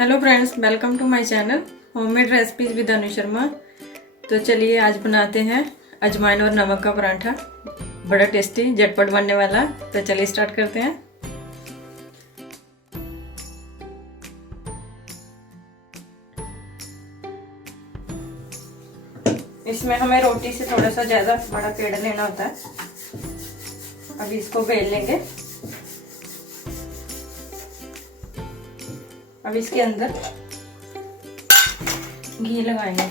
Hello friends, welcome to my channel homemade recipes with Sharma. तो चलिए आज बनाते हैं अजवाइन और नमक का पराठा। बड़ा टेस्टी झटपट बनने वाला। तो चलिए स्टार्ट करते हैं। इसमें हमें रोटी से थोड़ा सा ज़्यादा बड़ा पेड़ लेना होता है। अभी इसको बेल लेंगे। अब इसके अंदर घी लगाएंगे।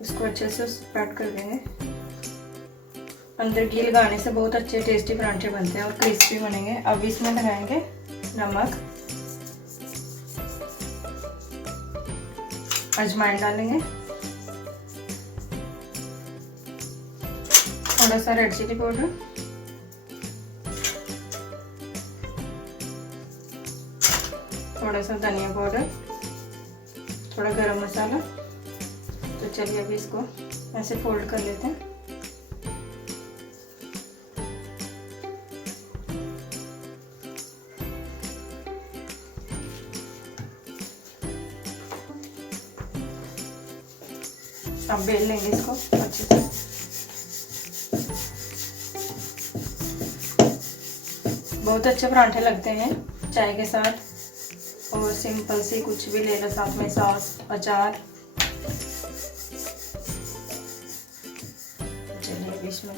इसको अच्छे से स्प्रेड कर देंगे। अंदर घी लगाने से बहुत अच्छे टेस्टी पराठे बनते हैं और क्रिस्पी बनेंगे। अब इसमें लगाएंगे नमक, अजवाइन डालेंगे, थोड़ा सा रेड चिली पाउडर, थोड़ा सा धनिया पाउडर, थोड़ा गरम मसाला। तो चलिए अभी इसको ऐसे फोल्ड कर लेते हैं। अब बेल लेंगे इसको अच्छे से। बहुत अच्छे पराठे लगते हैं चाय के साथ, और सिंपल सी कुछ भी ले लो साथ में, सॉस, अचार। चलिए अब इसमें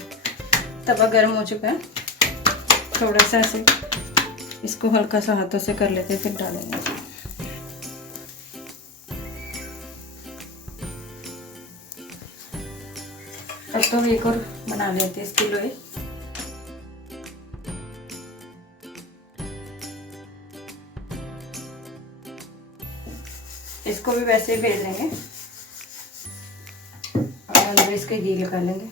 तवा गर्म हो चुका है। थोड़ा सा ऐसे इसको हल्का सा हाथों से कर लेते हैं, फिर डालेंगे। अब तो एक और बना लेते हैं इसकी लोई। इसको भी वैसे ही बेल लेंगे और अंदर इसके घी लगा लेंगे।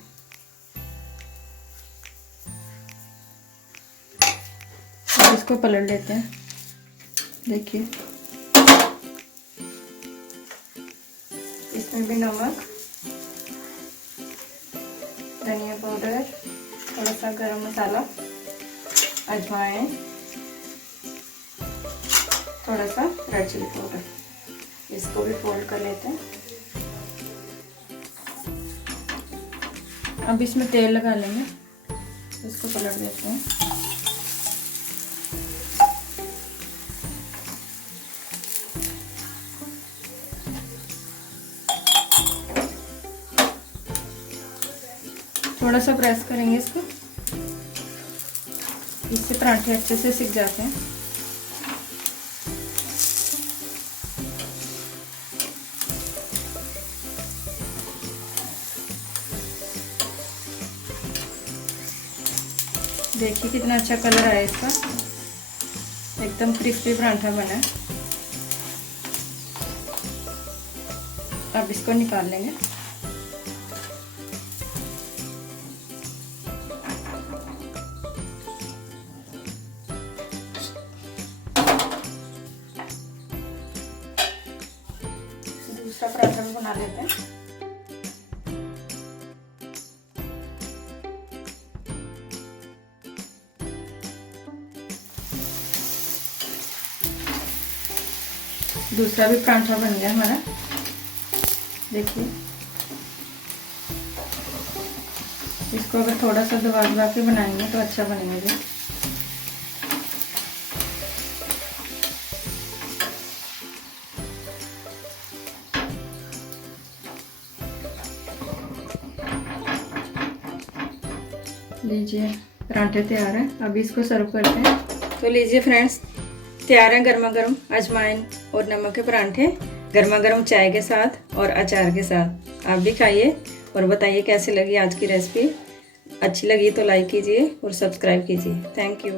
और इसको पलट लेते हैं। देखिए इसमें भी नमक, धनिया पाउडर, थोड़ा सा गरम मसाला, अजवाइन, थोड़ा सा रेड चिली पाउडर। इसको भी फोल्ड कर लेते हैं। अब इसमें तेल लगा लेंगे। इसको पलट देते हैं। थोड़ा सा प्रेस करेंगे इसको, इससे पराठे अच्छे से सिक जाते हैं। देखिए कितना अच्छा कलर आया इसका, एकदम क्रिस्पी पराठा बना है। अब इसको निकाल लेंगे। दूसरा पराठा भी बना लेते हैं। दूसरा भी पराठा बन गया हमारा। देखिए इसको अगर थोड़ा सा दबा के बनाएंगे तो अच्छा बनेगा जी। लीजिए पराठे तैयार हैं। अभी इसको सर्व करते हैं। तो लीजिए फ्रेंड्स, तैयार है गर्मा गर्म अजवाइन और नमक के पराठे, गर्मा गर्म चाय के साथ और अचार के साथ। आप भी खाइए और बताइए कैसी लगी आज की रेसिपी। अच्छी लगी तो लाइक कीजिए और सब्सक्राइब कीजिए। Thank you.